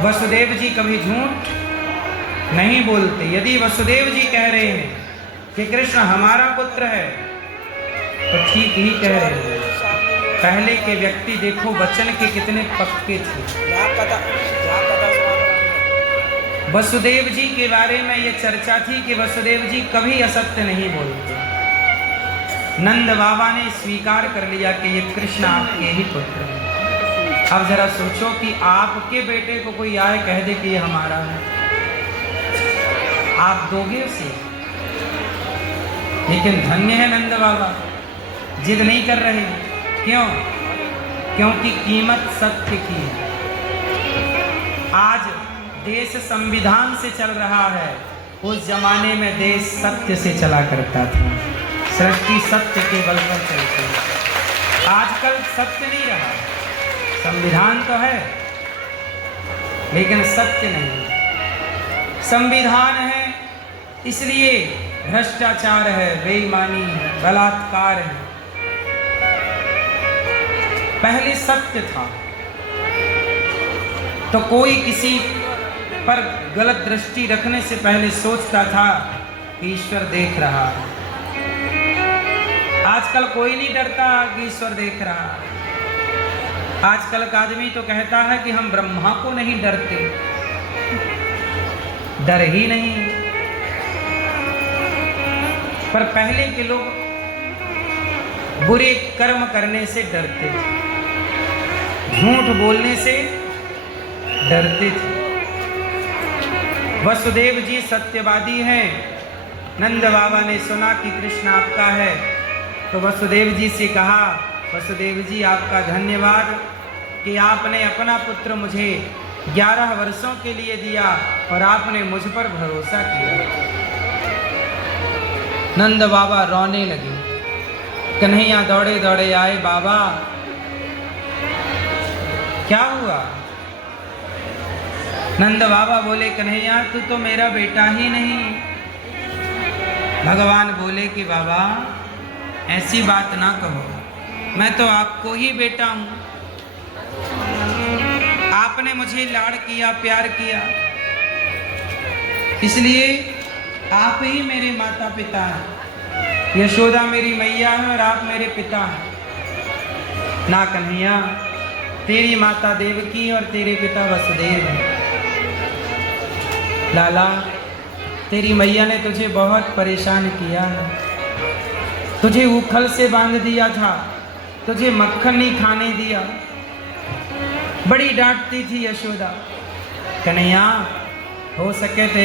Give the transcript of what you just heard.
वसुदेव जी कभी झूठ नहीं बोलते। यदि वसुदेव जी कह रहे हैं कि कृष्ण हमारा पुत्र है तो ठीक ही कह रहे हैं। पहले के व्यक्ति देखो वचन के कितने पक्के थे। वसुदेव जी के बारे में ये चर्चा थी कि वसुदेव जी कभी असत्य नहीं बोलते। नंद बाबा ने स्वीकार कर लिया कि ये कृष्ण आपके ही पुत्र हैं। अब जरा सोचो कि आपके बेटे को कोई आए कह दे कि ये हमारा है, आप दोगे उसे? लेकिन धन्य है नंद बाबा, जिद नहीं कर रहे। क्यों? क्योंकि कीमत सत्य की है। आज देश संविधान से चल रहा है, उस जमाने में देश सत्य से चला करता था। सृष्टि सत्य के बल पर चलती है। आजकल सत्य नहीं रहा। संविधान तो है लेकिन सत्य नहीं। संविधान है इसलिए भ्रष्टाचार है, बेईमानी है, बलात्कार है। पहले सत्य था तो कोई किसी पर गलत दृष्टि रखने से पहले सोचता था कि ईश्वर देख रहा है। आजकल कोई नहीं डरता कि ईश्वर देख रहा है। आजकल का आदमी तो कहता है कि हम ब्रह्मा को नहीं डरते, डर ही नहीं। पर पहले के लोग बुरे कर्म करने से डरते थे, झूठ बोलने से डरते थे। वसुदेव जी सत्यवादी हैं। नंद बाबा ने सुना कि कृष्ण आपका है तो वसुदेव जी से कहा, वसुदेव जी आपका धन्यवाद कि आपने अपना पुत्र मुझे 11 वर्षों के लिए दिया और आपने मुझ पर भरोसा किया। नंद बाबा रोने लगे। कन्हैया दौड़े दौड़े आए, बाबा क्या हुआ? नंद बाबा बोले, कन्हैया तू तो मेरा बेटा ही नहीं। भगवान बोले कि बाबा ऐसी बात ना कहो, मैं तो आपको ही बेटा हूं। आपने मुझे लाड़ किया, प्यार किया, इसलिए आप ही मेरे माता पिता हैं। यशोदा मेरी मैया है और आप मेरे पिता हैं। ना कन्हैया, तेरी माता देवकी और तेरे पिता वसुदेव हैं। लाला, तेरी मैया ने तुझे बहुत परेशान किया है, तुझे उखल से बांध दिया था, तुझे मक्खन नहीं खाने दिया, बड़ी डांटती थी यशोदा। कन्हैया हो सके तो